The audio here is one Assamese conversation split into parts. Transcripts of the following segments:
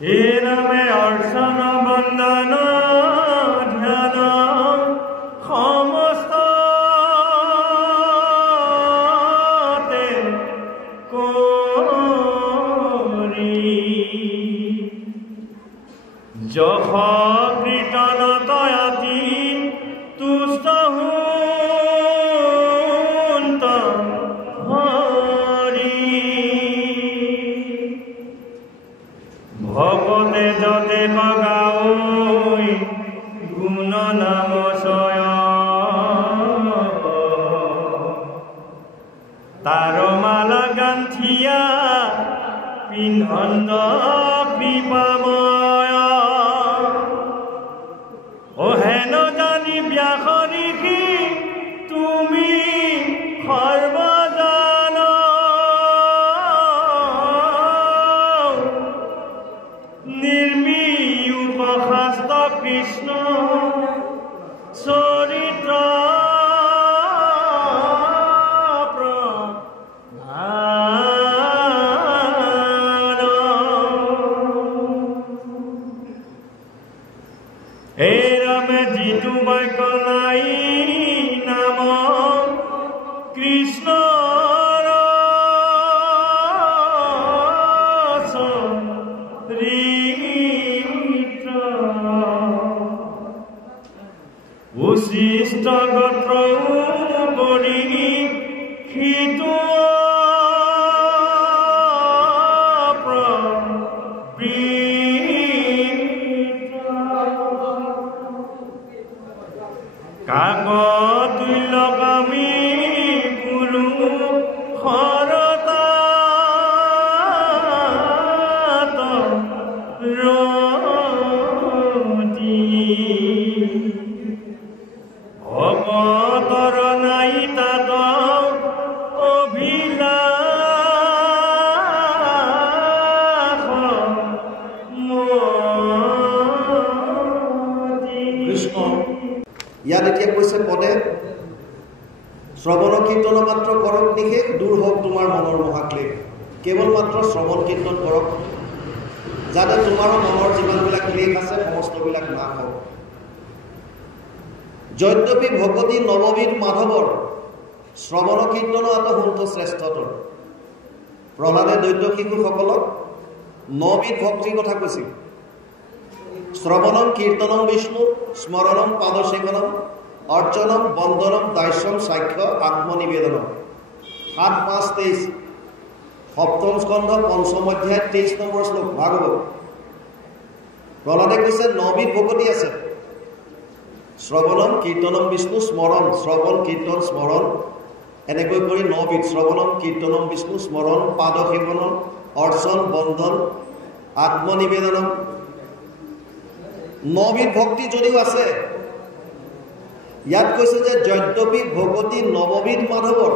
हे नामे अर्चन बंदन ध्यान समस्तते करी जख কীর্তন তয়াতি তুষ্ট হুন্ত হরি ভগতে যতে গাওই গুণ নাম সয় তার মালা গান্থিয়া পিন্ধন্দ কৃপাময় ও হেন জানি ব্যাহরি কি তুমি সর্বজান নির্মীয়ুপহাস্ত কৃষ্ণ চরিত্র জিতু বাক্য নাই নাম কৃষ্ণ উশিষ্ট গোত্র করি খিতু কাকতুল্যকামী গুরু হরতাত রতি ভগতর নাই তাত অভিলাষ কৃষ্ণ ইয়াত এতিয়া কৈছে পদে শ্ৰৱণ কীৰ্তন মাত্ৰ কৰক নিষেধ দূৰ হওক তোমাৰ মনৰ মহাক্লেশ কেৱল মাত্ৰ শ্ৰৱণ কীৰ্তন কৰক যাতে তোমাৰো মনৰ যিমানবিলাক ক্লেশ আছে সমস্তবিলাক নাশ হওক যদ্যপি ভগতি নৱবিধ মাধৱৰ শ্ৰৱণ কীৰ্তন আত শুন্ত শ্ৰেষ্ঠতৰ প্ৰহ্লাদে দৈত্য শিশুসকলক 9 বিধ ভক্তিৰ কথা কৈছিল শ্ৰৱণম কীৰ্তনম বিষ্ণু স্মৰণম পাদসেৱনম অৰ্চনম বন্দনম দাস্যম সাক্ষ্য আত্মনিবেদনম 7-5-23 সপ্তম স্কন্ধ পঞ্চম অধ্যায় 23 নম্বৰ শ্লোক ভাগৱত প্ৰহ্লাদে কৈছে 9 বিধ ভকতি আছে শ্ৰৱণম কীৰ্তনম বিষ্ণু স্মৰণ শ্ৰৱণ কীৰ্তন স্মৰণ এনেকৈ কৰি 9 বিধ শ্ৰৱণম কীৰ্তনম বিষ্ণু স্মৰণ পাদসেৱনম অৰ্চন বন্দন আত্মনিবেদনম 9 বিধ ভক্তি যদিও আছে ইয়াত কৈছে যে যদ্যপি ভগতি নৱবিধ মাধৱৰ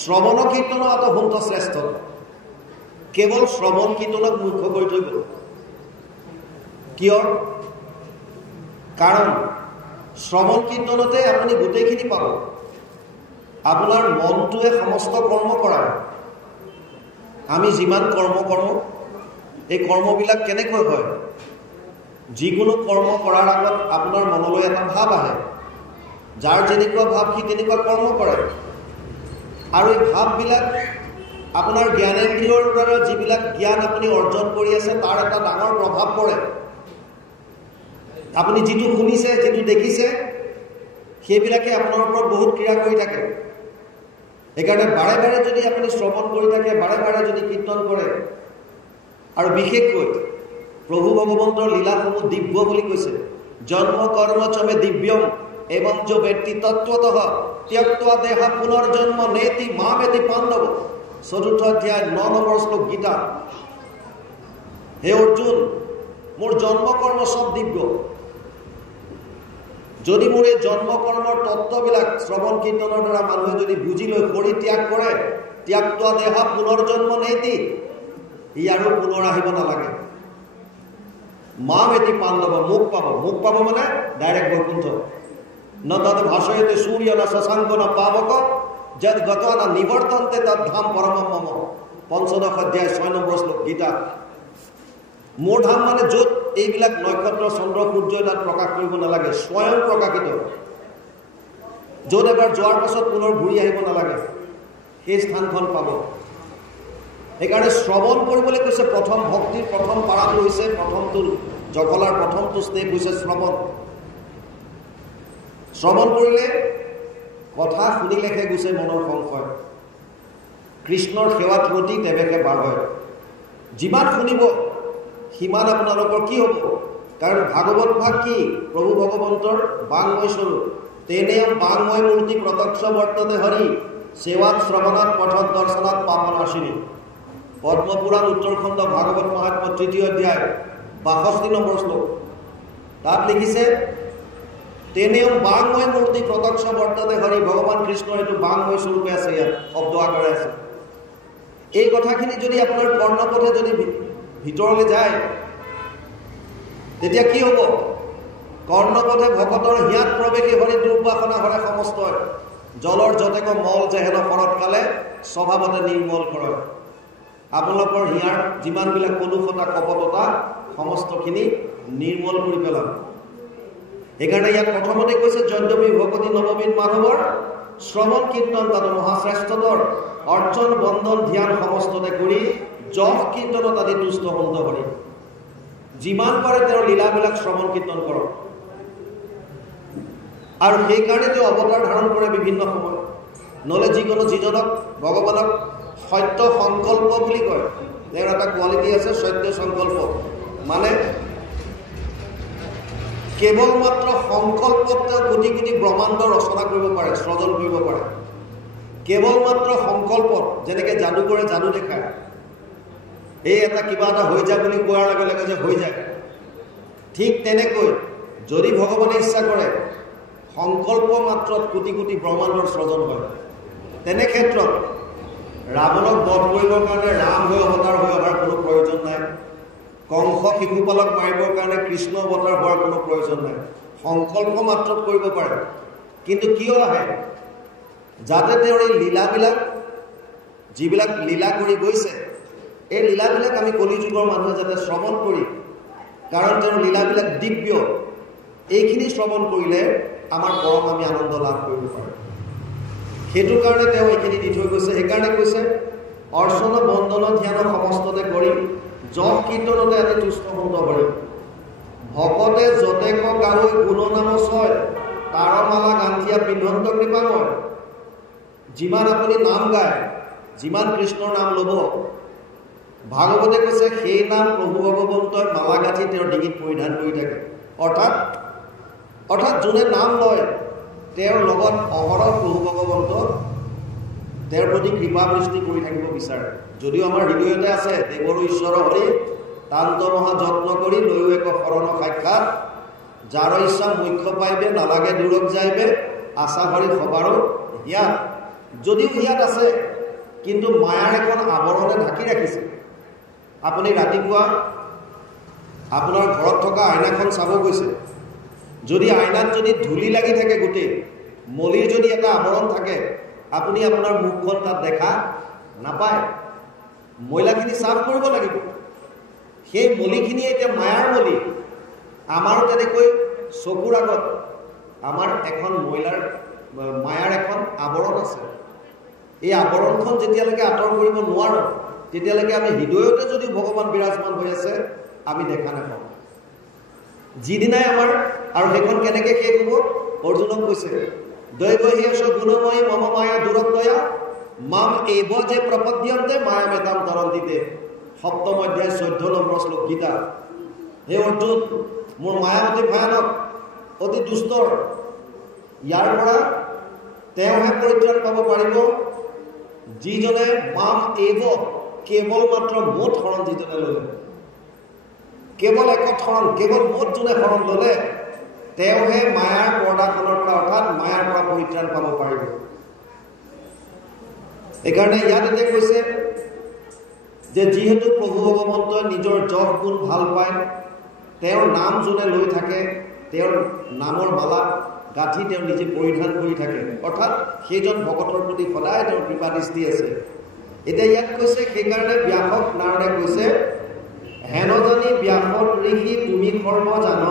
শ্ৰৱণ কীৰ্তন আত শুন্ত শ্ৰেষ্ঠ কেৱল শ্ৰৱণ কীৰ্তনক মুখ্য কৰি থৈ গ'ল কিয় কাৰণ শ্ৰৱণ কীৰ্তনতে আপুনি গোটেইখিনি পাব আপোনাৰ মনটোৱে সমস্ত কৰ্ম কৰায় আমি যিমান কৰ্ম কৰোঁ এই কৰ্মবিলাক কেনেকৈ হয় যিকোনো কৰ্ম কৰাৰ আগত আপোনাৰ মনলৈ এটা ভাৱ আহে যাৰ যেনেকুৱা ভাৱ সি তেনেকুৱা কৰ্ম কৰে আৰু এই ভাৱবিলাক আপোনাৰ জ্ঞানেন্দ্ৰিয়ৰ দ্বাৰা যিবিলাক জ্ঞান আপুনি অৰ্জন কৰি আছে তাৰ এটা ডাঙৰ প্ৰভাৱ পৰে আপুনি যিটো শুনিছে যিটো দেখিছে সেইবিলাকে আপোনাৰ ওপৰত বহুত ক্ৰিয়া কৰি থাকে এইকাৰণে বাৰে বাৰে যদি আপুনি শ্ৰৱণ কৰি থাকে বাৰে বাৰে যদি কীৰ্তন কৰে আৰু বিশেষকৈ প্ৰভু ভগৱন্তৰ লীলাসমূহ দিব্য বুলি কৈছে জন্ম কৰ্ম চমে দিব্যম এবং যো ব্যক্তি তত্ত্বতঃ ত্যক্ত্বা দেহা পুনৰ্জন্ম নেতি মামেতি পাণ্ডৱ 4ৰ্থ অধ্যায় 9 নম্বৰ শ্লোক গীতা হে অৰ্জুন মোৰ জন্ম কৰ্ম সব দিব্য যদি মোৰ এই জন্ম কৰ্মৰ তত্ত্ববিলাক শ্ৰৱণ কীৰ্তনৰ দ্বাৰা মানুহে যদি বুজি লৈ কৰি ত্যাগ কৰে ত্যক্ত্বা দেহা পুনৰ্জন্ম নেতি ই আৰু পুনৰ আহিব নালাগে মামেতি পাণ্ডৱ মুখ পাব মানে ডাইৰেক্ট বৈকুণ্ঠ न तद भाषयते सूर्य न शशांक न पावक जद गत्वा न निवर्तन्ते तद धाम परमम मम 15 অধ্যায় 6 নম্বৰ শ্লোক গীতা মোৰ ধাম মানে য'ত এইবিলাক নক্ষত্ৰ চন্দ্ৰ সূৰ্যই তাত প্ৰকাশ কৰিব নালাগে, স্বয়ং প্ৰকাশিত, য'ত এবাৰ যোৱাৰ পাছত পুনৰ ঘূৰি আহিব নালাগে, সেই স্থানখন পাব। সেইকাৰণে শ্ৰৱণ কৰিবলৈ কৈছে। প্ৰথম ভক্তিৰ প্ৰথম পাৰাটো হৈছে, প্ৰথমটো জখলাৰ প্ৰথমটো ষ্টেপ হৈছে শ্ৰৱণ। শ্ৰৱণ কৰিলে কথা শুনিলেহে গুচে মনৰ সংশয়, কৃষ্ণৰ সেৱাত ৰতি তেৱেকে বাৰ হয়। যিমান শুনিব সিমান আপোনালোকৰ কি হ'ব? কাৰণ ভাগৱত ভাগ কি? প্ৰভু ভগৱন্তৰ বাংময় স্বৰূপ। তেনেও বাংময় মূৰ্তি প্ৰত্যক্ষ বৰ্ততে হৰি, সেৱাত শ্ৰৱণাত পঠত দৰ্শনাত পাপনাশিনী। পদ্মপুৰাণ উত্তৰখণ্ড ভাগৱত মহাত্ম্য ৩য় অধ্যায় ৬২ নম্বৰ শ্লোক। তাত লিখিছে, তেনেও বাংময় মূৰ্তি প্ৰত্যক্ষ বৰ্ততে হৰি। ভগৱান কৃষ্ণৰ এইটো বাংময় স্বৰূপে আছে, ইয়াত শব্দ আকাৰে আছে। এই কথাখিনি যদি আপোনাৰ কৰ্ণপথে যদি ভিতৰলৈ যায়, তেতিয়া কি হ'ব? কৰ্ণপথে ভকতৰ হিয়াত প্ৰৱেশী হৰি দুৰ্বাসনা হৰে সমস্তই, জলৰ যতেক মল যেহেন শৰৎকালে স্বভাৱতে নিৰ্মল কৰে। আপোনালোকৰ হিয়াৰ যিমানবিলাক কলুষতা কপটতা সমস্তখিনি নিৰ্মল কৰি পেলাম। সেইকাৰণে ইয়াত প্ৰথমতে কৈছে, যদ্যপি ভকতি নৱবিধ মাধৱৰ শ্ৰৱণ কীৰ্তন তাত মহাশ্ৰেষ্ঠতৰ, অৰ্জন বন্দন ধ্যান সমস্ততে কৰি যশ কীৰ্তনত আদি তুষ্ট সন্ত কৰি। যিমান পাৰে তেওঁৰ লীলাবিলাক শ্ৰৱণ কীৰ্তন কৰক। আৰু সেইকাৰণে তেওঁ অৱতাৰ ধাৰণ কৰে বিভিন্ন সময়ত। নহ'লে যিকোনো যিজনক ভগৱানক সত্য সংকল্প বুলি কয়, তেওঁৰ এটা কোৱালিটি আছে, সত্য সংকল্প। মানে কেৱল মাত্ৰ সংকল্পত তেওঁ কোটি কোটি ব্ৰহ্মাণ্ড ৰচনা কৰিব পাৰে, সৃজন কৰিব পাৰে। কেৱল মাত্ৰ সংকল্পত, যেনেকৈ যাদুকৰে যাদু দেখায়, এই এটা কিবা এটা হৈ যায় বুলি কোৱাৰ লগে লগে যে হৈ যায়, ঠিক তেনেকৈ যদি ভগৱানে ইচ্ছা কৰে সংকল্প মাত্ৰত কোটি কোটি ব্ৰহ্মাণ্ডৰ সৃজন হয়। তেনে ক্ষেত্ৰত ৰাৱণক বধ কৰিবৰ কাৰণে ৰাম হৈ অৱতাৰ হৈ অহাৰ কোনো প্ৰয়োজন নাই। কংস শিশুপালক মাৰিবৰ কাৰণে কৃষ্ণ অৱতাৰ হোৱাৰ কোনো প্ৰয়োজন নাই। সংকল্প মাত্ৰত কৰিব পাৰে। কিন্তু কিয় আহে? যাতে তেওঁৰ এই লীলাবিলাক, যিবিলাক লীলা কৰি গৈছে, এই লীলাবিলাক আমি কলিযুগৰ মানুহে যাতে শ্ৰৱণ কৰি, কাৰণ তেওঁৰ লীলাবিলাক দিব্য, এইখিনি শ্ৰৱণ কৰিলে আমাৰ পৰম আমি আনন্দ লাভ কৰিব পাৰোঁ। সেইটো কাৰণে তেওঁ এইখিনি দি থৈ গৈছে। সেইকাৰণে কৈছে, অৰ্চন বন্দন ধ্যান সমস্ততে কৰি যশ কীৰ্তনতে আদি তুষ্ট সন্ত কৰি। ভকতে যতেক গাৱৈ গুণনাম ছয়, তাৰমালা গান্ঠিয়া পিন্ধন্ত কৃপাময়। যিমান আপুনি নাম গায়, যিমান কৃষ্ণৰ নাম ল'ব, ভাগৱতে কৈছে সেই নাম প্ৰভু ভগৱন্তই মালা গাঁঠি তেওঁৰ ডিঙিত পৰিধান কৰি থাকে। অৰ্থাৎ যোনে নাম লয় তেওঁৰ লগত অহৰহ প্ৰভু ভগৱন্ত তেওঁৰ প্ৰতি কৃপা বৃষ্টি কৰি থাকিব বিচাৰে। যদিও আমাৰ হৃদয়তে আছে, দেৱৰো ঈশ্বৰ হৰি তান্ত মহা যত্ন কৰি লৈও এক শৰণ সাক্ষাৎ, যাৰ ইচ্ছা মুখ্য পাইবে নালাগে দূৰক যাইবে, আশা হৰি সবাৰো হিয়াত। যদিও হিয়াত আছে, কিন্তু মায়াৰ এখন আৱৰণে ঢাকি ৰাখিছে। আপুনি ৰাতিপুৱা আপোনাৰ ঘৰত থকা আইনাখন চাব গৈছে, যদি আইনাত যদি ধূলি লাগি থাকে, গোটেই মলিৰ যদি এটা আৱৰণ থাকে, আপুনি আপোনাৰ মুখখন তাত দেখা নাপায়। ময়লাখিনি চাফ কৰিব লাগিব। সেই মলিখিনি এতিয়া মায়াৰ মলি। আমাৰো তেনেকৈ চকুৰ আগত আমাৰ এখন মায়াৰ এখন আৱৰণ আছে। এই আৱৰণখন যেতিয়ালৈকে আঁতৰ কৰিব নোৱাৰোঁ, তেতিয়ালৈকে আমি হৃদয়তে যদি ভগৱান বিৰাজমান হৈ আছে আমি দেখা নাপাওঁ। যিদিনাই আমাৰ, আৰু সেইখন কেনেকৈ শেষ হ'ব? অৰ্জুনক কৈছে, দৈৱহীয়স গুণময়ী মম মায়া দূৰত্বয়া মাম এব যে প্ৰপদ্যন্তে মায়া মেতাম তৰন্তিতে। ৭ম অধ্যায় ১৪ নম্বৰ শ্লোক গীতা। হে অৰ্জুন, মোৰ মায়া অতি ভয়ানক, অতি দুষ্টৰ। ইয়াৰ পৰা তেওঁহে পৰিত্ৰাণ পাব পাৰিব, যিজনে মাম এব, কেৱল মাত্ৰ মোত শৰণ যিজনে ল'লে, কেৱল একত শৰণ, কেৱল মোত যোনে শৰণ ল'লে, তেওঁহে মায়াৰ পৰ্দাখনৰ পৰা, অৰ্থাৎ মায়াৰ পৰা পৰিত্ৰাণ পাব পাৰিব। সেইকাৰণে ইয়াত এতিয়া কৈছে যে যিহেতু প্ৰভু ভগৱন্তই নিজৰ যশ গুণ ভাল পায়, তেওঁৰ নাম যোনে লৈ থাকে, তেওঁৰ নামৰ মালা গাঁঠি তেওঁ নিজে পৰিধান কৰি থাকে, অৰ্থাৎ সেইজন ভকতৰ প্ৰতি সদায় তেওঁৰ কৃপা দৃষ্টি আছে। এতিয়া ইয়াত কৈছে, সেইকাৰণে ব্যাসক নাৰদে কৈছে, হেন জানি ব্যাসত ঋষি তুমি সৰ্ব জান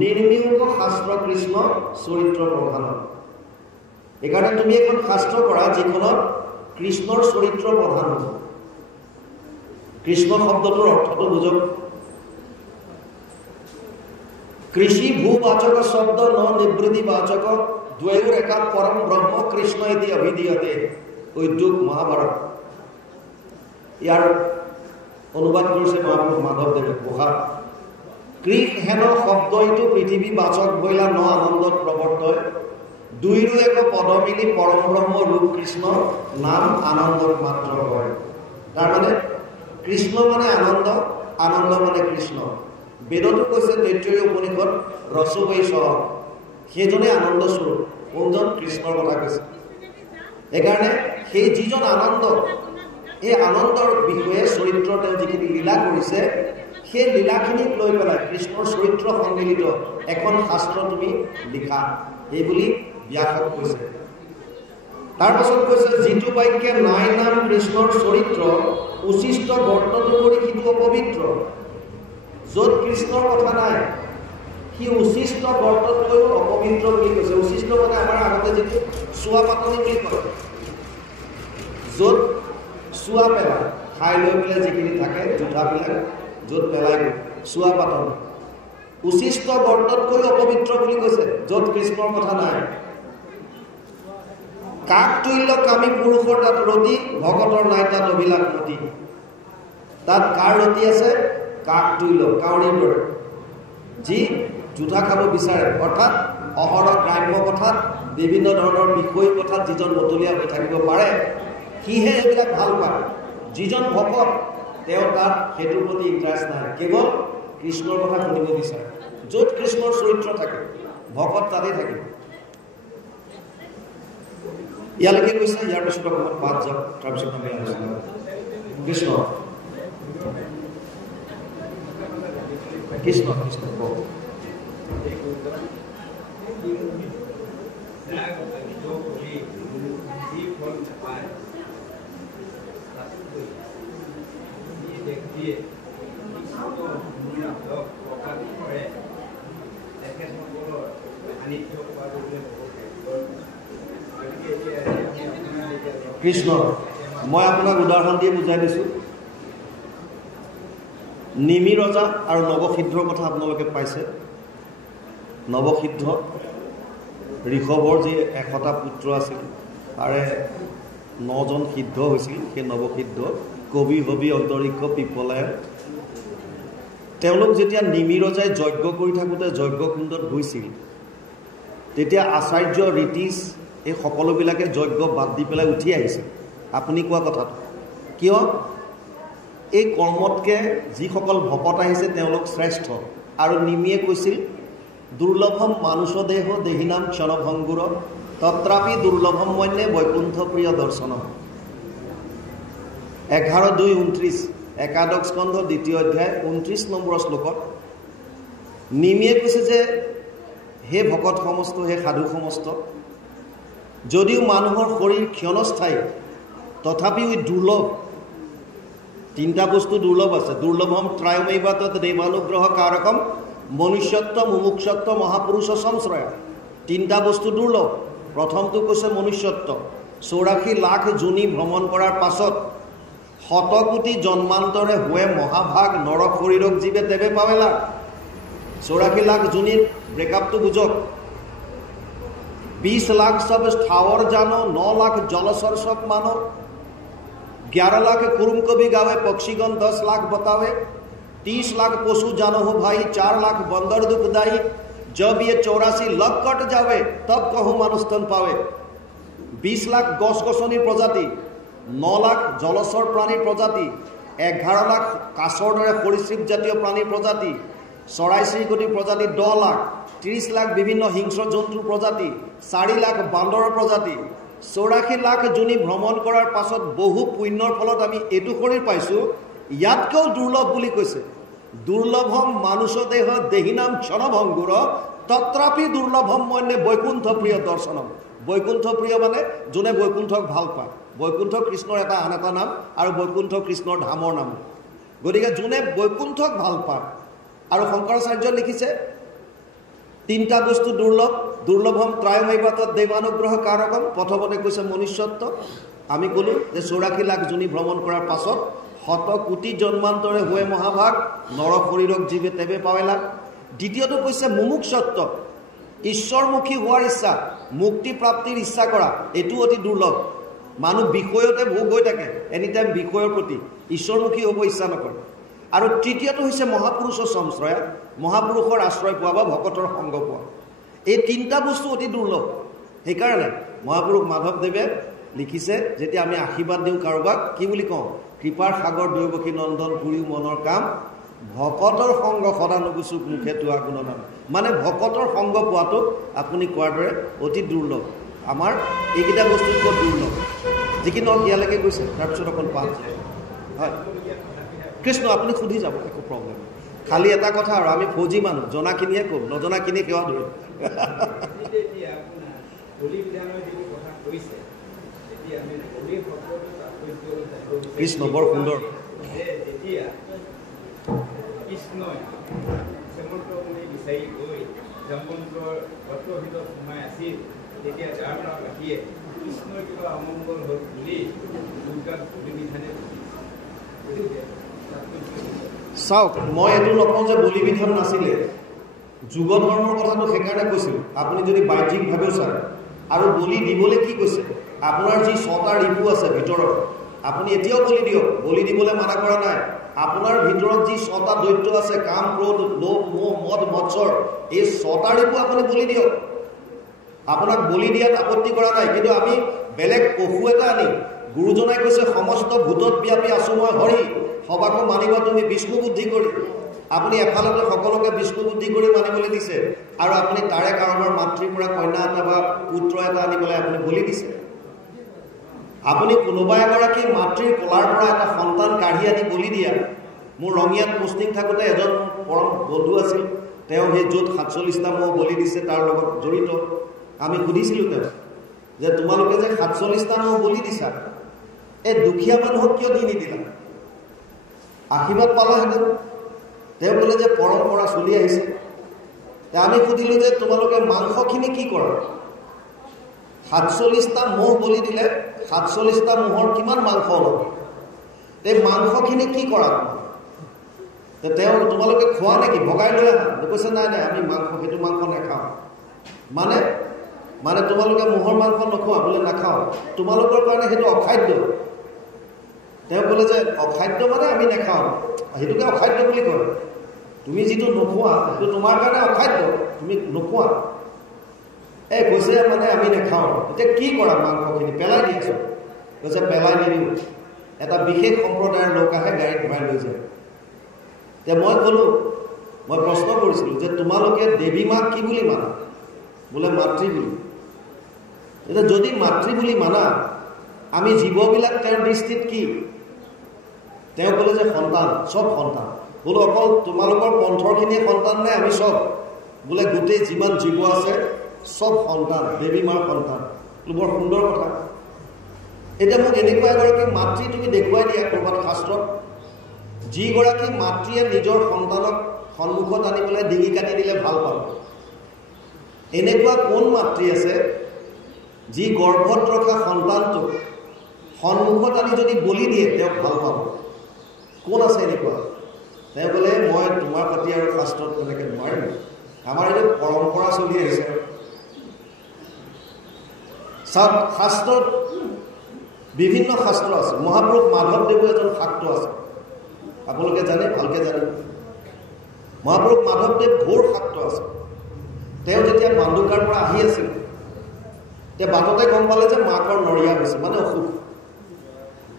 নিৰ্মিয়ক শাস্ত্ৰ কৃষ্ণ চৰিত্ৰ প্ৰধান এইকাৰণে তুমি এখন শাস্ত্ৰ কৰা যিখনত কৃষ্ণৰ চৰিত্ৰ প্ৰধান হ'ব কৃষ্ণ শব্দটোৰ অৰ্থটো বুজক কৃষি ভূবাচক শব্দ ন নিবৃত্তি বাচক দ্বয়োৰ একাত পৰম ব্ৰহ্ম কৃষ্ণ ইতি অভিধীয়তে উদ্যোগ মহাভাৰত ইয়াৰ অনুবাদ কৰিছে মহাপুৰুষ মাধৱদেৱে বহাগ কৃষ হেন শব্দ ইটো পৃথিৱী বাচক বইলা ন আনন্দত প্ৰৱৰ্তয় দুইৰো এক পদ মিলি পৰম ব্ৰহ্ম ৰূপ কৃষ্ণ নাম আনন্দত মাত্ৰ হয় তাৰমানে কৃষ্ণ মানে আনন্দ আনন্দ মানে কৃষ্ণ বেদতো কৈছে তৈত্তৰীয় উপনিষদ ৰসবৈষহ সেইজনে আনন্দ স্বৰূপ কোনজন কৃষ্ণৰ কথা কৈছে সেইকাৰণে সেই যিজন আনন্দ এই আনন্দৰ বিষয়ে চৰিত্ৰ তেওঁ যিখিনি লীলা কৰিছে সেই লীলাখিনিক লৈ পেলাই কৃষ্ণৰ চৰিত্ৰ সন্মিলিত এখন শাস্ত্ৰ তুমি লিখা এই বুলি ব্যাসক কৈছে তাৰপাছত কৈছে যিটো বাক্যে নাই নাম কৃষ্ণৰ চৰিত্ৰ উচিষ্ট বৰ্তটো কৰি সিটো অপবিত্ৰ য'ত কৃষ্ণৰ কথা নাই সি উচিষ্ট বৰ্ততকৈও অপবিত্ৰ বুলি কৈছে উচিষ্ট মানে আমাৰ আগতে যিটো চোৱা পাতনি বুলি কয় য'ত চোৱা পেলা খাই লৈ পেলাই যিখিনি থাকে জোঠাবিলাক য'ত পেলাই চোৱা পাতনি উচিষ্ট বৰ্ততকৈ অপবিত্ৰ বুলি কৈছে য'ত কৃষ্ণৰ কথা নাই কাক তুল্য কামী পুৰুষৰ তাত ৰতি ভকতৰ নাই তাত অভিলাষ মতি তাত কাৰ ৰতি আছে কাক তুল্য কাউৰীৰ দৰে যি জোঠা খাব বিচাৰে অৰ্থাৎ অহৰহ গ্ৰাম্য কথাত বিভিন্ন ধৰণৰ বিষয় কথাত যিজন মতলীয়া হৈ থাকিব পাৰে সিহে এইবিলাক ভাল পায় যিজন ভকত তেওঁ তাত সেইটোৰ প্ৰতি ইণ্টাৰেষ্ট নাই কেৱল কৃষ্ণৰ কথা শুনিব বিচাৰে য'ত কৃষ্ণৰ চৰিত্ৰ থাকে ভকত তাতেই থাকিব ইয়ালৈকে কৈছে ইয়াৰ পিছত অকণমান পাত যাওক তাৰপিছত আমি আলোচনা কৃষ্ণ কৃষ্ণ কৃষ্ণ কওক কৃষ্ণ মই আপোনাক উদাহৰণ দিয়ে বুজাই দিছোঁ নিমি ৰজা আৰু নৱসিদ্ধৰ কথা আপোনালোকে পাইছে নৱসিদ্ধ ঋষভৰ যি 100টা পুত্ৰ আছিল তাৰে 9জন সিদ্ধ হৈছিল সেই নৱসিদ্ধ কবি হবি অন্তৰিক্ষ পিপলায়ন তেওঁলোক যেতিয়া নিমি ৰজাই যজ্ঞ কৰি থাকোঁতে যজ্ঞকুণ্ডত গৈছিল তেতিয়া আচাৰ্য ঋতিশ এই সকলোবিলাকে যজ্ঞ বাদ দি পেলাই উঠি আহিছে আপুনি কোৱা কথাটো কিয় এই কৰ্মতকৈ যিসকল ভকত আহিছে তেওঁলোক শ্ৰেষ্ঠ আৰু নিমিয়ে কৈছিল দুৰ্লভম মানুষ দেহ দেহিনাম ক্ষণভংগুৰ তত্ৰাপি দুৰ্লভম মন্যে বৈকুণ্ঠ প্ৰিয় দৰ্শনম 11:2-29 একাদশ স্কন্ধ 2য় অধ্যায় 29 নম্বৰ শ্লোকত নিমিয়ে কৈছে যে হে ভকত সমস্ত হে সাধু সমস্ত যদিও মানুহৰ শৰীৰ ক্ষণস্থায়ী তথাপিও দুৰ্লভ তিনিটা বস্তু দুৰ্লভ আছে দুৰ্লভম ত্ৰায়মেবা তৎ দেৱানুগ্ৰহ কাৰকম মনুষ্যত্ব মুমুক্ষত্ব মহাপুৰুষ সংশ্ৰয় তিনিটা বস্তু দুৰ্লভ প্ৰথমটো কৈছে মনুষ্যত্ব 84 লাখ জুনি ভ্ৰমণ কৰাৰ পাছত 100 কোটি জন্মান্তৰে হোৱে মহাভাগ নৰ শৰীৰক জীৱে তেবে পাবেলা 84 লাখ জুনিৰ ব্ৰেকআপটো বুঝক 20 लाख सब स्थावर जानो 9 लाख जलसर सब मानो 11 लाख कुरुम कवि गावे पक्षीगण 10 लाख बतावे 30 लाख पशु जानो हो भाई 4 लाख बंदर दुखदाई जब ये 84 लाख कट जावे तब कहूँ मानुस्तन पावे 20 लाख गस गसनी प्रजाति 9 लाख जलसर प्राणी प्रजाति 11 लाख काछर दरे सरीसृप जातीय प्राणी प्रजाति चराई चिरिकटी प्रजाति 10 लाख 30 लाख विभिन्न हिंस्र जंतु प्रजाति 4 लाख बांदर प्रजाति 84 लाख जुनि भ्रमण करार पाছত बहु पुण्यर फलत आमी एटु शरीर पाइछु यातकेও दुर्लभ বুলি কৈছে दुर्लभम मानुष देह देहिनाम क्षणभंगुर तत्रापि दुर्लभम मन्ये वैकुंठ प्रिय दर्शनम वैकुंठ प्रिय माने जोने वैकुंठक ভাল পায় वैकुंठ कृष्णर এটা আন এটা নাম আৰু वैकुंठ कृष्णर धाমৰ नाम গতিকে যোনে বৈকুণ্ঠক ভাল পায় আৰু শংকৰাচাৰ্য লিখিছে তিনিটা বস্তু দুৰ্লভম ত্ৰায়মৈবাতত দেৱানুগ্ৰহ কাৰকম প্ৰথমতে কৈছে মনুষ্যত্ব আমি ক'লো যে 84 লাখ যোনি ভ্ৰমণ কৰাৰ পাছত 100 কোটি জন্মান্তৰে হৈ মহাভাগ নৰ শৰীৰক জীৱে তেবে পাৱেলা দ্বিতীয়টো কৈছে মুমুক্ষত্ব ঈশ্বৰমুখী হোৱাৰ ইচ্ছা মুক্তি প্ৰাপ্তিৰ ইচ্ছা কৰা এটো অতি দুৰ্লভ মানুহ বিষয়তে ভোগ হৈ থাকে এনি টাইম বিষয়ৰ প্ৰতি ঈশ্বৰমুখী হ'ব ইচ্ছা নকৰে আৰু তৃতীয়টো হৈছে মহাপুৰুষৰ সংশ্ৰয় মহাপুৰুষৰ আশ্ৰয় পোৱা বা ভকতৰ সংগ পোৱা এই তিনিটা বস্তু অতি দুৰ্লভ সেইকাৰণে মহাপুৰুষ মাধৱদেৱে লিখিছে যেতিয়া আমি আশীৰ্বাদ দিওঁ কাৰোবাক কি বুলি কওঁ কৃপাৰ সাগৰ দৈৱকী নন্দন পুৰীও মনৰ কাম ভকতৰ সংগ সদা নুগুচুক মুখে তোৱা গুণনাম মানে ভকতৰ সংগ পোৱাটো আপুনি কোৱাৰ দৰে অতি দুৰ্লভ আমাৰ এইকেইটা বস্তুতকৈ দুৰ্লভ যিকি নহওক ইয়ালৈকে গৈছে তাৰপিছত অকণ পাঠ হয় কৃষ্ণ আপুনি সুধি যাব একো প্ৰব্লেম খালি এটা কথা আৰু আমি ফৌজি মানুহ জনাখিনিয়ে ক'ম নজনাখিনি সেৱা ধৰিম কৃষ্ণ বৰ সুন্দৰ চাওক মই এইটো নকওঁ যে বলি বিধান নাছিলে যুগ ধৰ্মৰ কথাটো সেইকাৰণে কৈছিলোঁ আপুনি যদি বাহ্যিকভাৱেও চায় আৰু বলি দিবলৈ কি কৈছে আপোনাৰ যি 6টা ৰিপু আছে ভিতৰত আপুনি এতিয়াও বলি দিয়ক বলি দিবলৈ মানা কৰা নাই আপোনাৰ ভিতৰত যি 6টা দৈত্য আছে কাম ক্ৰোধ লোভ মোহ মদ মৎসৰ এই 6টা ৰিপু আপুনি বলি দিয়ক আপোনাক বলি দিয়াত আপত্তি কৰা নাই কিন্তু আমি বেলেগ পশু এটা আনি গুৰুজনাই কৈছে সমস্ত ভূতত ব্যাপী আছো মই হৰি সবাকো মানিব তুমি বিষ্ণু বুদ্ধি কৰি আপুনি এফালতে সকলোকে বিষ্ণু বুদ্ধি কৰি মানিবলৈ দিছে আৰু আপুনি তাৰে কাৰণৰ মাতৃৰ পৰা কন্যা এটা বা পুত্ৰ এটা আনি পেলাই আপুনি বলি দিছে আপুনি কোনোবা এগৰাকী মাতৃৰ কোলাৰ পৰা এটা সন্তান কাঢ়ি আনি বলি দিয়া মোৰ ৰঙিয়াত পোষ্টিং থাকোঁতে এজন পৰম বন্ধু আছিল তেওঁ সেই য'ত 47টা মহ বলি দিছে তাৰ লগত জড়িত আমি সুধিছিলোঁ তেওঁ যে তোমালোকে যে 47টা মহ বলি দিছা এই দুখীয়া মানুহক কিয় দি নিদিলা আশীৰ্বাদ পালাহেঁতেন তেওঁ ক'লে যে পৰম্পৰা চলি আহিছে আমি সুধিলোঁ যে তোমালোকে মাংসখিনি কি কৰা 47টা মহ বলি দিলে 47টা মহৰ কিমান মাংস অলপ এই মাংসখিনি কি কৰা তেওঁ তোমালোকে খোৱা নেকি ভগাই লৈ আহা কৈছে নাই নাই আমি সেইটো মাংস নাখাওঁ মানে তোমালোকে মহৰ মাংস নোখোৱা বোলে নাখাওঁ তোমালোকৰ কাৰণে সেইটো অখাদ্য তেওঁ ক'লে যে অখাদ্য মানে আমি নাখাওঁ সেইটোকে অখাদ্য বুলি কয় তুমি যিটো নোখোৱা সেইটো তোমাৰ কাৰণে অখাদ্য তুমি নোখোৱা কৈছে মানে আমি নাখাওঁ এতিয়া কি কৰা মাংসখিনি পেলাই দি আছোঁ কৈছে পেলাই নিদিওঁ এটা বিশেষ সম্প্ৰদায়ৰ লোক আহে গাড়ীত ভৰাই লৈ যায় এতিয়া মই ক'লোঁ মই প্ৰশ্ন কৰিছিলোঁ যে তোমালোকে দেৱী মাক কি বুলি মানা বোলে মাতৃ বুলি এতিয়া যদি মাতৃ বুলি মানা আমি জীৱবিলাক তেওঁৰ দৃষ্টিত কি তেওঁ ক'লে যে সন্তান চব সন্তান বোলো অকল তোমালোকৰ পন্থৰখিনিয়ে সন্তান নে আমি চব বোলে গোটেই যিমান জীৱ আছে চব সন্তান দেৱী মাৰ সন্তান বৰ সুন্দৰ কথা এতিয়া মোক এনেকুৱা এগৰাকী মাতৃ তুমি দেখুৱাই দিয়া ক'ৰবাত শাস্ত্ৰত যিগৰাকী মাতৃয়ে নিজৰ সন্তানক সন্মুখত আনি পেলাই ডিঙি কাটি দিলে ভাল পাব এনেকুৱা কোন মাতৃ আছে যি গৰ্ভত ৰখা সন্তানটোক সন্মুখত আনি যদি বলি দিয়ে তেওঁক ভাল পাব কোন আছে এনেকুৱা তেওঁ ক'লে মই তোমাৰ প্ৰতি আৰু শাস্ত্ৰত তেনেকৈ নোৱাৰিম আমাৰ এইটো পৰম্পৰা চলি আহিছে শাস্ত্ৰত বিভিন্ন শাস্ত্ৰ আছে মহাপুৰুষ মাধৱদেৱৰ এজন শাক্ত আছে আপোনালোকে জানে ভালকৈ জানে মহাপুৰুষ মাধৱদেৱ ঘোৰ শাক্ত আছে তেওঁ যেতিয়া বান্দুকাৰ পৰা আহি আছিল তেওঁ বাটতে গম পালে যে মাকৰ নৰিয়া হৈছে মানে অসুখ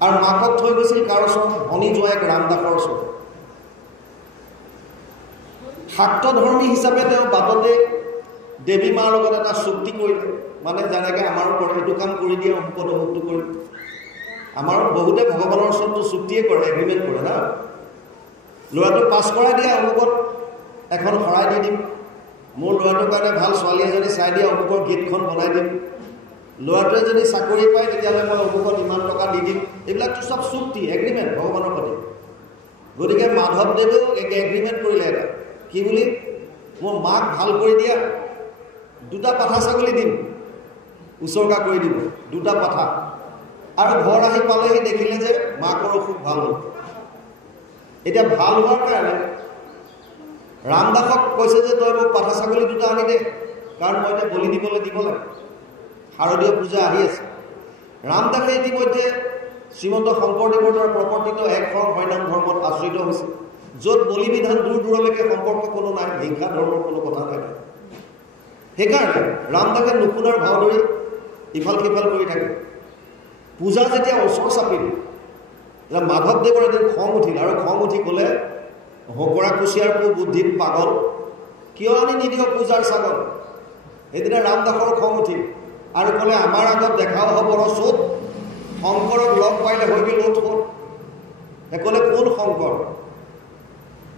আৰু মাকক থৈ গৈছিল কাৰ ওচৰত ভনী জোঁৱায়েক ৰামদাসৰ ওচৰত শাক্তধৰ্মী হিচাপে তেওঁ বাটতে দেৱী মাৰ লগত এটা চুক্তি কৰিলে মানে যেনেকৈ আমাৰো কৰে সেইটো কাম কৰি দিয়ে অমুকত অমুকটো কৰি আমাৰ বহুতে ভগৱানৰ ওচৰততো চুক্তিয়ে কৰে এগ্ৰিমেণ্ট কৰে না ল'ৰাটো পাছ কৰাই দিয়া অমুকত এখন শৰাই দি দিম মোৰ ল'ৰাটোৰ কাৰণে ভাল ছোৱালী এজনী চাই দিয়া অমুকৰ গেটখন বনাই দিম ল'ৰাটোৱে যদি চাকৰি পায় তেতিয়াহ'লে মই অমুকত ইমান টকা দি দিম এইবিলাকতো চব চুক্তি এগ্ৰিমেণ্ট ভগৱানৰ প্ৰতি গতিকে মাধৱদেৱেও এগ্ৰিমেণ্ট কৰিলে এটা কি বুলি মোৰ মাক ভাল কৰি দিয়া 2টা পাঠা ছাগলী দিম উচৰ্গা কৰি দিব 2টা পাঠা আৰু ঘৰ আহি পালেহি দেখিলে যে মাকৰ অসুখ ভাল হ'ল এতিয়া ভাল হোৱাৰ কাৰণে ৰামদাসক কৈছে যে তই মোক পাঠা ছাগলী 2টা আনি দে কাৰণ মই এতিয়া বলি দিবলৈ দিব লাগে শাৰদীয় পূজা আহি আছে ৰামদাসে ইতিমধ্যে শ্ৰীমন্ত শংকৰদেৱৰ দ্বাৰা প্ৰৱৰ্তিত এক শৰণ হৰিনাম ধৰ্মত আশ্ৰিত হৈছে য'ত বলি বিধান দূৰ দূৰলৈকে সম্পৰ্ক কোনো নাই হিংসা ধৰ্মৰ কোনো কথা নাই সেইকাৰণে ৰামদাসে নুশুনাৰ ভাও ধৰি ইফাল সিফাল কৰি থাকে পূজা যেতিয়া ওচৰ চাপিল মাধৱদেৱৰ এদিন খং উঠিল আৰু খং উঠি ক'লে হকৰা কুচিয়াৰ পু বুদ্ধিত পাগল কিয় আনি নিদিয় পূজাৰ ছাগল সেইদিনা ৰামদাসৰ খং উঠিল আৰু ক'লে আমাৰ আগত দেখাও হ'ব ৰচোত শংকৰক লগ পাইলে হৈ গ'ল ওঠ ক'লে কোন শংকৰ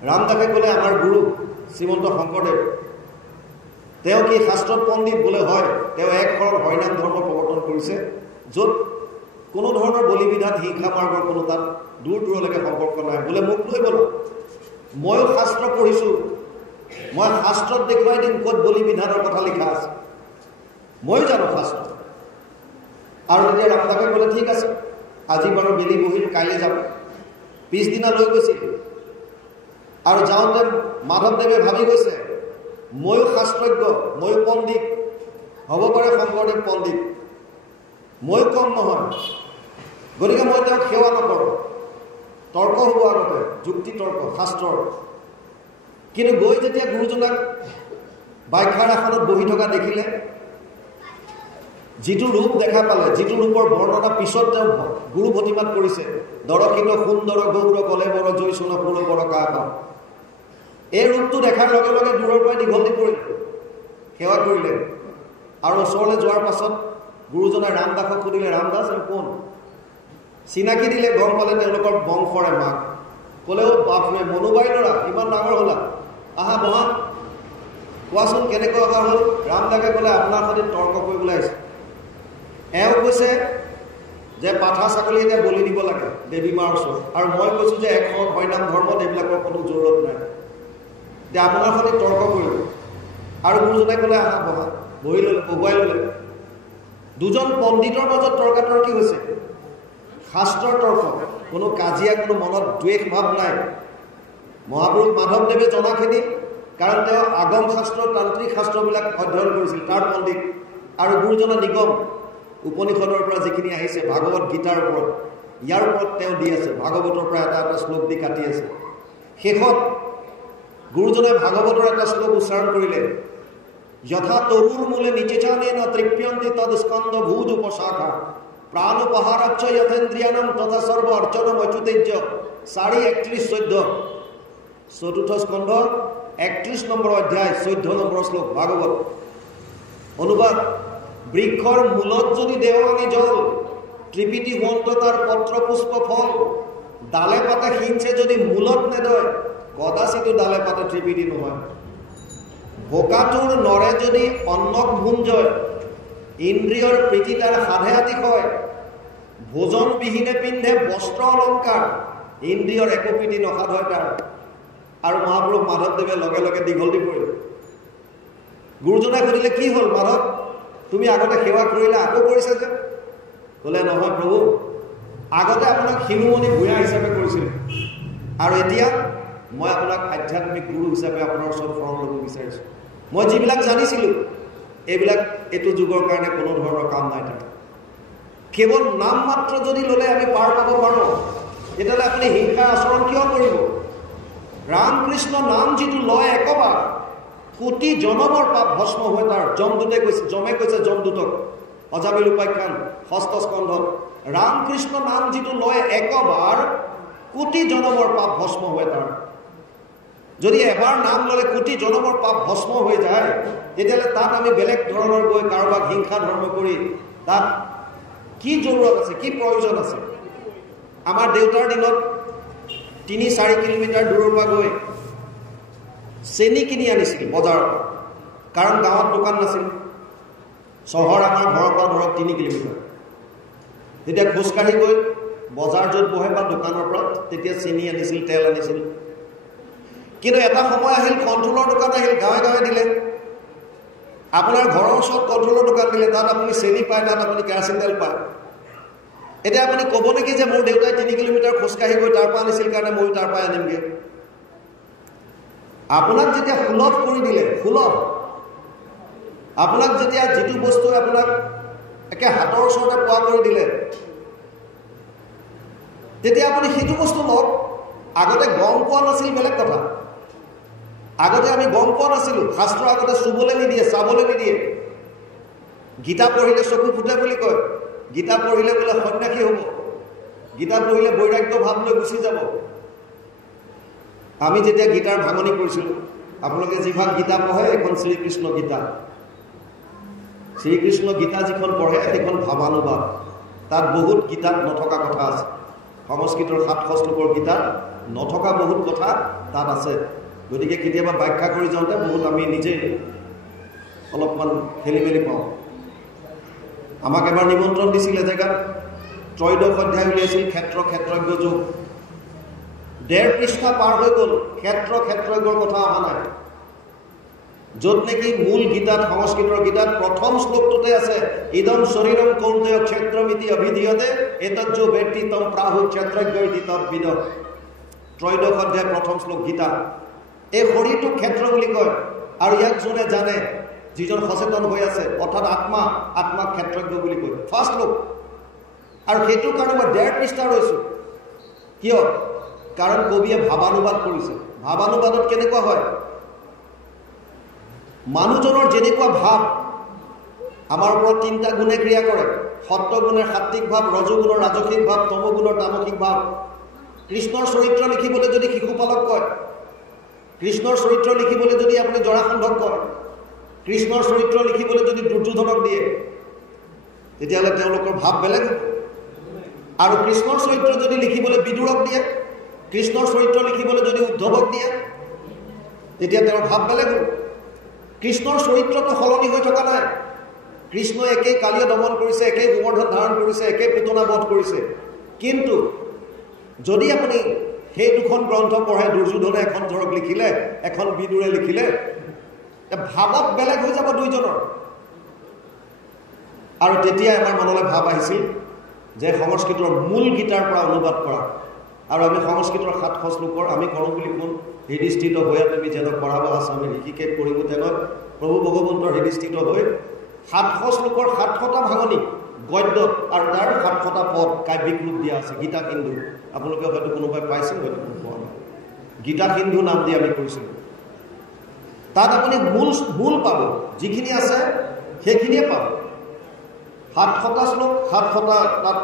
ৰামদাসে ক'লে আমাৰ গুৰু শ্ৰীমন্ত শংকৰদেৱ তেওঁ কি শাস্ত্ৰত পণ্ডিত বোলে হয় তেওঁ এক শৰণ হৰিনাম ধৰ্ম প্ৰৱৰ্তন কৰিছে য'ত কোনো ধৰণৰ বলি বিধান হিংসা মাৰ্গৰ কোনো তাত দূৰ দূৰলৈকে সম্পৰ্ক নাই বোলে মোক লৈ বলো ময়ো শাস্ত্ৰ পঢ়িছোঁ মই শাস্ত্ৰত দেখুৱাই দিম ক'ত বলি বিধানৰ কথা লিখা আছে ময়ো জানো শাস্ত্ৰ আৰু তেতিয়া ৰামদাসে ক'লে ঠিক আছে আজি বাৰু বেলি বহিল কাইলৈ যাম পিছদিনা লৈ গৈছিল আৰু যাওঁতে মাধৱদেৱে ভাবি গৈছে ময়ো শাস্ত্ৰজ্ঞ ময়ো পণ্ডিত হ'ব পাৰে শংকৰদেৱ পণ্ডিত ময়ো কম নহয় গতিকে মই তেওঁক সেৱা নকৰোঁ তৰ্ক হ'ব আগতে যুক্তি তৰ্ক শাস্ত্ৰৰ কিন্তু গৈ যেতিয়া গুৰুজনাক ব্যাখ্যাৰ আসনত বহি থকা দেখিলে যিটো ৰূপ দেখা পালে যিটো ৰূপৰ বৰ্ণনা পিছত তেওঁ গুৰু ভতিমাত কৰিছে দৰকিত সুন্দৰ গৌৰ কলে বৰ জয়সুন সুৰ বৰ কাকা এই ৰূপটো দেখাৰ লগে লগে দূৰৰ পৰাই দীঘল দি পৰিলে সেৱা কৰিলে আৰু ওচৰলৈ যোৱাৰ পাছত গুৰুজনাই ৰামদাসক সুধিলে ৰামদাস কোন চিনাকি দিলে গম পালে তেওঁলোকৰ বংশৰে মাক ক'লেও বাপৰে মনোবাই ল'ৰা ইমান ডাঙৰ হ'লা আহা বহা কোৱাচোন কেনেকৈ অহা হ'ল ৰামদাসে ক'লে আপোনাৰ সৈতে তৰ্ক কৰিবলৈ আহিছে এওঁ কৈছে যে পাঠা ছাগলী এতিয়া বলি দিব লাগে দেৱী মাৰ ওচৰত আৰু মই কৈছোঁ যে এক শৰণ হৰিনাম ধৰ্মত এইবিলাকৰ কোনো জৰুৰত নাই যে আপোনাৰ সৈতে তৰ্ক কৰিব আৰু গুৰুজনাই ক'লে আহা বহা বহি ল'লে বহুৱাই ল'লে দুজন পণ্ডিতৰ মাজত তৰ্কাতৰ্কি হৈছে শাস্ত্ৰৰ তৰ্ক কোনো কাজিয়া কোনো মনত দ্বেষ ভাৱ নাই মহাপুৰুষ মাধৱদেৱে জনাখিনি কাৰণ তেওঁ আগম শাস্ত্ৰ তান্ত্ৰিক শাস্ত্ৰবিলাক অধ্যয়ন কৰিছিল তাৰ পণ্ডিত আৰু গুৰুজনা নিগম উপনিষদৰ পৰা যিখিনি আহিছে ভাগৱত গীতাৰ ওপৰত ইয়াৰ ওপৰত তেওঁ দি আছে ভাগৱতৰ পৰা এটা এটা শ্লোক দি কাটি আছে শেষত গুৰুজনাই ভাগৱতৰ এটা শ্লোক উচ্চাৰণ কৰিলে যথা তৰুৰ মূলে নিচেচানে ন তৃপ্যন্তি তদ স্কন্দ ভূজ উপশাখা প্ৰাণোপহাৰচ্চ যথেন্দ্ৰিয়ানম তথা সৰ্ব অৰ্চনম অচ্যুতেজ্য 4:31-14 চতুৰ্থ স্কন্ধ 31 নম্বৰ অধ্যায় 14 নম্বৰ শ্লোক ভাগৱত অনুবাদ বৃক্ষৰ মূলত যদি দেৱানী জল ত্ৰিপিটি হন্ত তাৰ পত্ৰ পুষ্প ফল ডালে পাতে সিঞ্চে যদি মূলত নেদয় কদাচিতো ডালে পাতে ত্ৰিপিটি নহয় বোকাটোৰ নৰে যদি অন্নক ভুঞ্জয় ইন্দ্ৰিয়ৰ প্ৰীতি তাৰ সাধে আতিশয় ভোজন বিহীনে পিন্ধে বস্ত্ৰ অলংকাৰ ইন্দ্ৰিয়ৰ একো প্ৰীতি নসাধ হয় তাৰ আৰু মহাপুৰুষ মাধৱদেৱে লগে লগে দীঘল দি পৰিল গুৰুজনাই সুধিলে কি হ'ল মাধৱ তুমি আগতে সেৱা কৰিলে আকৌ কৰিছা যে ক'লে নহয় প্ৰভু আগতে আপোনাক শিৰোমণি ভূঞা হিচাপে কৰিছিলোঁ আৰু এতিয়া মই আপোনাক আধ্যাত্মিক গুৰু হিচাপে আপোনাৰ ওচৰত শৰণ ল'ব বিচাৰিছোঁ মই যিবিলাক জানিছিলোঁ এইবিলাক এইটো যুগৰ কাৰণে কোনো ধৰণৰ কাম নাই তাৰ কেৱল নাম মাত্ৰ যদি ল'লে আমি পাৰ পাব পাৰোঁ তেতিয়াহ'লে আপুনি হিংসাৰ আচৰণ কিয় কৰিব ৰামকৃষ্ণ নাম যিটো লয় একবাৰ কোটি জনমৰ পাপ ভস্ম হৈ তাৰ যমদূতে কৈছে যমে কৈছে যমদূতক অজামিল উপাখ্যান 6ষ্ঠ স্কন্ধত ৰামকৃষ্ণ নাম যিটো লয় একবাৰ কোটি জনমৰ পাপ ভস্ম হৈ তাৰ যদি এবাৰ নাম ল'লে কোটি জনমৰ পাপ ভস্ম হৈ যায় তেতিয়াহ'লে তাত আমি বেলেগ ধৰণৰ গৈ কাৰোবাক হিংসা ধৰ্ম কৰি তাত কি জৰুৰত আছে কি প্ৰয়োজন আছে আমাৰ দেউতাৰ দিনত 3-4 কিলোমিটাৰ দূৰৰ পৰা গৈ চেনি কিনি আনিছিল বজাৰত কাৰণ গাঁৱত দোকান নাছিল চহৰ আমাৰ ঘৰৰ পৰা ধৰক 3 কিলোমিটাৰ যেতিয়া খোজকাঢ়ি গৈ বজাৰ য'ত বহে বা দোকানৰ পৰা তেতিয়া চেনি আনিছিল, তেল আনিছিল। কিন্তু এটা সময় আহিল, কণ্ট্ৰলৰ দোকান আহিল, গাঁৱে গাঁৱে দিলে। আপোনাৰ ঘৰৰ ওচৰত কণ্ট্ৰলৰ দোকান দিলে, তাত আপুনি চেনি পায়, তাত আপুনি কেৰাচিন তেল পায়। এতিয়া আপুনি ক'ব নেকি যে মোৰ দেউতাই 3 কিলোমিটাৰ খোজকাঢ়ি গৈ তাৰ পৰা আনিছিল কাৰণে ময়ো তাৰ পৰা আনিমগৈ? আপোনাক যেতিয়া সুলভ কৰি দিলে, সুলভ, আপোনাক যেতিয়া যিটো বস্তু আপোনাক একে হাতৰ ওচৰতে পোৱা কৰি দিলে, তেতিয়া আপুনি সেইটো বস্তু লওক। আগতে গম পোৱা নাছিল, বেলেগ কথা। আগতে আমি গম পোৱা নাছিলোঁ। শাস্ত্ৰ আগতে চুবলৈ নিদিয়ে, চাবলৈ নিদিয়ে। গীতা পঢ়িলে চকু ফুটে বুলি কয়। গীতা পঢ়িলে বোলে সন্যাসী হ'ব, গীতা পঢ়িলে বৈৰাগ্য ভাৱ লৈ গুচি যাব। আমি যেতিয়া গীতাৰ ভাঙনি কৰিছিলোঁ, আপোনালোকে যিভাগ গীতা পঢ়ে এখন শ্ৰীকৃষ্ণ গীতা। শ্ৰীকৃষ্ণ গীতা যিখন পঢ়ে সেইখন ভাৱানুবাদ। তাত বহুত গীতাত নথকা কথা আছে। সংস্কৃতৰ 700 শ্লোকৰ গীতাত নথকা বহুত কথা তাত আছে। গতিকে কেতিয়াবা ব্যাখ্যা কৰি যাওঁতে বহুত আমি নিজেই অলপমান খেলি মেলি পাওঁ। আমাক এবাৰ নিমন্ত্ৰণ দিছিলে জেগাত, 13 অধ্যায় উলিয়াইছিল, ক্ষেত্ৰ ক্ষেত্ৰজ্ঞ যোগ। 1.5 পৃষ্ঠা পাৰ হৈ গ'ল, ক্ষেত্ৰ ক্ষেত্ৰজ্ঞৰ কথা অহা নাই। য'ত নেকি মূল গীতাত, সংস্কৃতৰ গীতাত প্ৰথম শ্লোকটোতে আছে, ইদম শৰীৰম কৌন্তেয় ক্ষেত্ৰমিতি অভিধীয়তে এতজ্জো ব্যক্তি তম প্ৰাহু ক্ষেত্ৰজ্ঞ ইতি তদ্বিদ। 13 অধ্যায় প্ৰথম শ্লোক গীতা। এই শৰীৰটোক ক্ষেত্ৰ বুলি কয়, আৰু ইয়াক যোনে জানে, যিজন সচেতন হৈ আছে, অৰ্থাৎ আত্মাক ক্ষেত্ৰজ্ঞ বুলি কয়। ফাৰ্ষ্ট শ্লোক। আৰু সেইটোৰ কাৰণে মই 1.5 পৃষ্ঠা ৰৈছোঁ। কিয়? কাৰণ কবিয়ে ভাৱানুবাদ কৰিছে। ভাৱানুবাদত কেনেকুৱা হয়, মানুহজনৰ যেনেকুৱা ভাৱ, আমাৰ ওপৰত 3টা গুণে ক্ৰিয়া কৰে। সত্ত্বগুণৰ সাত্বিক ভাৱ, ৰজগুণৰ ৰাজসিক ভাৱ, তমগুণৰ তামসিক ভাৱ। কৃষ্ণৰ চৰিত্ৰ লিখিবলৈ যদি শিশুপালক কয়, কৃষ্ণৰ চৰিত্ৰ লিখিবলৈ যদি আপুনি জৰাসন্ধক কয়, কৃষ্ণৰ চৰিত্ৰ লিখিবলৈ যদি দুৰ্যোধনক দিয়ে, তেতিয়াহ'লে তেওঁলোকৰ ভাৱ বেলেগ হ'ব। আৰু কৃষ্ণৰ চৰিত্ৰ যদি লিখিবলৈ বিদুৰক দিয়ে, কৃষ্ণৰ চৰিত্ৰ লিখিবলৈ যদি উদ্ধৱক দিয়ে, তেতিয়া তেওঁৰ ভাৱ বেলেগ হ'ব। কৃষ্ণৰ চৰিত্ৰটো সলনি হৈ থকা নাই। কৃষ্ণই একেই কালিয় দমন কৰিছে, একেই গোবৰ্ধন ধাৰণ কৰিছে, একেই পুতনা বধ কৰিছে। কিন্তু যদি আপুনি সেই দুখন গ্ৰন্থ পঢ়ে, দুৰ্যোধনে এখন ধৰক লিখিলে, এখন বিদুৰে লিখিলে, ভাৱত বেলেগ হৈ যাব দুইজনৰ। আৰু তেতিয়া আমাৰ মনলৈ ভাৱ আহিছিল যে সংস্কৃতৰ মূল গীতাৰ পৰা অনুবাদ কৰা। আৰু আমি সংস্কৃতৰ 700 শ্লোকৰ আমি কৰোঁ বুলি কোন হৃদিস্থিত হৈ তুমি যেন পঢ়াব আছে, আমি ঋষিকেশ কৰিব তেনে প্ৰভু ভগৱন্তৰ হৃদিস্থিত হৈ 700 শ্লোকৰ 700টা ভাঙনি গদ্য আৰু তাৰ 700টা পদ কাব্যিক ৰূপ দিয়া আছে। গীতা সিন্ধু, আপোনালোকে হয়তো কোনোবাই পাইছিল, হয়তো পোৱা নাই। গীতা সিন্ধু নাম দি আমি কৰিছিলোঁ। তাত আপুনি মূল পাব, যিখিনি আছে সেইখিনিয়ে পাব। 700টা শ্লোক, 700টা তাত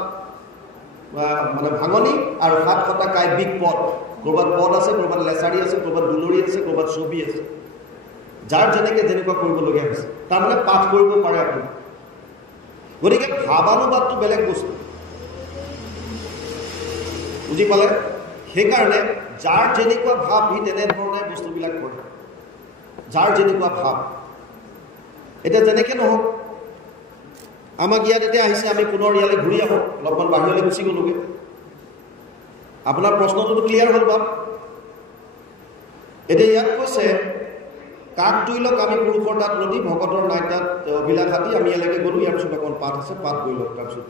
মানে ভাঙনি আৰু 700টা কাব্যিক পদ। ক'ৰবাত পদ আছে, ক'ৰবাত লেচাৰী আছে, ক'ৰবাত দুলৰি আছে, ক'ৰবাত ছবি আছে। যাৰ যেনেকুৱা কৰিবলগীয়া হৈছে, তাৰমানে পাঠ কৰিব পাৰে আপুনি। গতিকে ভাৱানুবাদটো বেলেগ বস্তু, বুজি পালে? সেইকাৰণে যাৰ যেনেকুৱা ভাৱ সি তেনেধৰণে বস্তুবিলাক কৰে। যাৰ যেনেকুৱা ভাৱ। এতিয়া যেনেকৈ নহওক, আমাক ইয়াত এতিয়া আহিছে, আমি পুনৰ ইয়ালৈ ঘূৰি আহোঁ, অলপমান বাহিৰলৈ গুচি গ'লোগৈ। আপোনাৰ প্ৰশ্নটোতো ক্লিয়াৰ হ'ল বাৰু। এতিয়া ইয়াত কৈছে, কাক তুইলক আমি পুৰুষৰ তাত নদী, ভকতৰ নাই তাত অভিলাষ হাতী। আমি ইয়ালৈকে গ'লোঁ, ইয়াৰ পিছত অকণ পাঠ আছে, পাঠ গৈ লওক, তাৰপিছত